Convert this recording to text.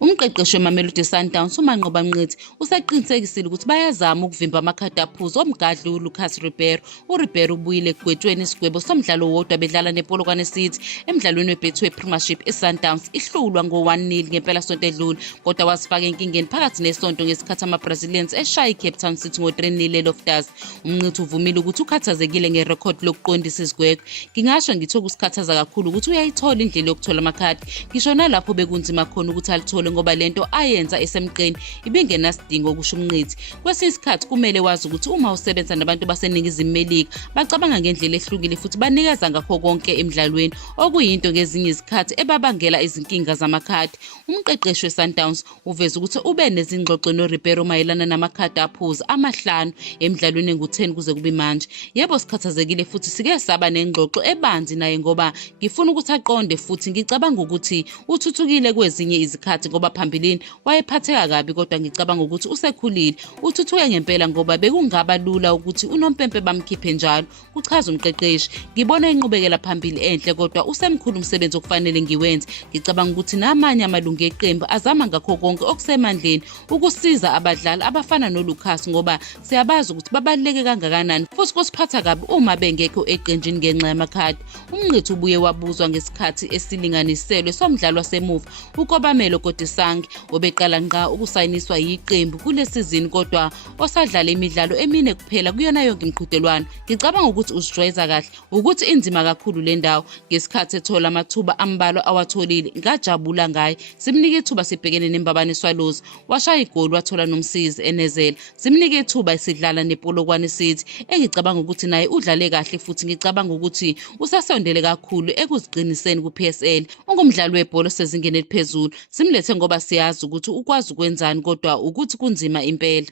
Umqeqeshi weMamelodi Sundowns Mngqithi usaqinisekisile ukuthi bayazama ukuvimba amakhadi aphuzu omgadli uLucas Ribeiro. URibeiro ubuyile ekugwetshweni isigwebo somdlalo wodwa bedlala nePolokwane City emdlalweni weBetway Premiership iSundowns ihlulwa ngo-1-0 ngempelasonto edlule, kodwa wasifaka enkingeni phakathi nesonto ngesikhathi ama-Brazilians eshaya iCape Town City ngo-3-0 eLoftus. Mngqithi uvumile ukuthi ukhathazekile ngerekhodi lokuqondisa isigwegwe. Ngingasho ngithi okusikhathaza kakhulu ukuthi uyayithola indlela yokuthola amakhadi, ngisho nalapho bekunzima khona ukuthi alithole ngoba lento ayenza esemqeni ibingenasidingo, kusho Mngqithi. Kwesinye isikhathi kumele wazi ukuthi uma usebenza nabantu baseNingizimu Melika bacabanga ngendlela ehlukile futhi banikeza ngakho konke emidlalweni, okuyinto ngezinye izikhathi ebabangela izinkinga zamakhadi. Umqeqeshi weSundowns uveza ukuthi ube nezingxoxo noRibeiro mayelana namakhadi aphuzu amahlanu emidlalweni engu-10 kuze kube manje. Yebo, sikhathazekile futhi sike saba nengxoxo ebanzi naye ngoba ngifuna ukuthi aqonde futhi ngicabanga ukuthi uthuthukile kwezinye izikhathi ngoba phambilini wayephatheka kabi, kodwa ngicabanga ukuthi usekhulile. Uthuthuke ngempela ngoba bekungaba lula ukuthi unompempe bamkhiphe njalo, kuchaza umqeqeshi. Ngibona inqubekela phambili enhle kodwa usemkhulu umsebenzi okufanele ngiwenze. Ngicabanga ukuthi namanye amalungu eqembu azama ngakho konke okusemandleni ukusiza abadlali abafana noLucas ngoba siyabazi ukuthi babaluleke kangakanani futhi kusiphatha kabi uma bengekho eqenjini ngenxa yamakhadi. Mngqithi ubuye wabuzwa ngesikhathi esilinganiselwe somdlalo wasemuva uKobamelo Sange obeqala ngqa ukusayiniswa yiqembu kule sizini, kodwa osadlala imidlalo emine kuphela kuyona yonke imiqhudelwano. Ngicabanga ukuthi uzijwayeza kahle ukuthi inzima kakhulu le ndawo. Ngesikhathi ethola amathuba ambalwa awatholile ngajabula ngaye. Simnike ithuba sibhekene neMbabane Swallows, washaya igoli wathola nomsizi enezela. Simnike ithuba esidlala nePolokwane City, engicabanga ukuthi naye udlale kahle futhi ngicabanga ukuthi usasondele kakhulu ekuziqiniseni kuPSL. Ungumdlali webhola sezingeni eliphezulu. Simlethe ngoba siyazi ukuthi ukwazi ukwenzani, kodwa ukuthi kunzima impela.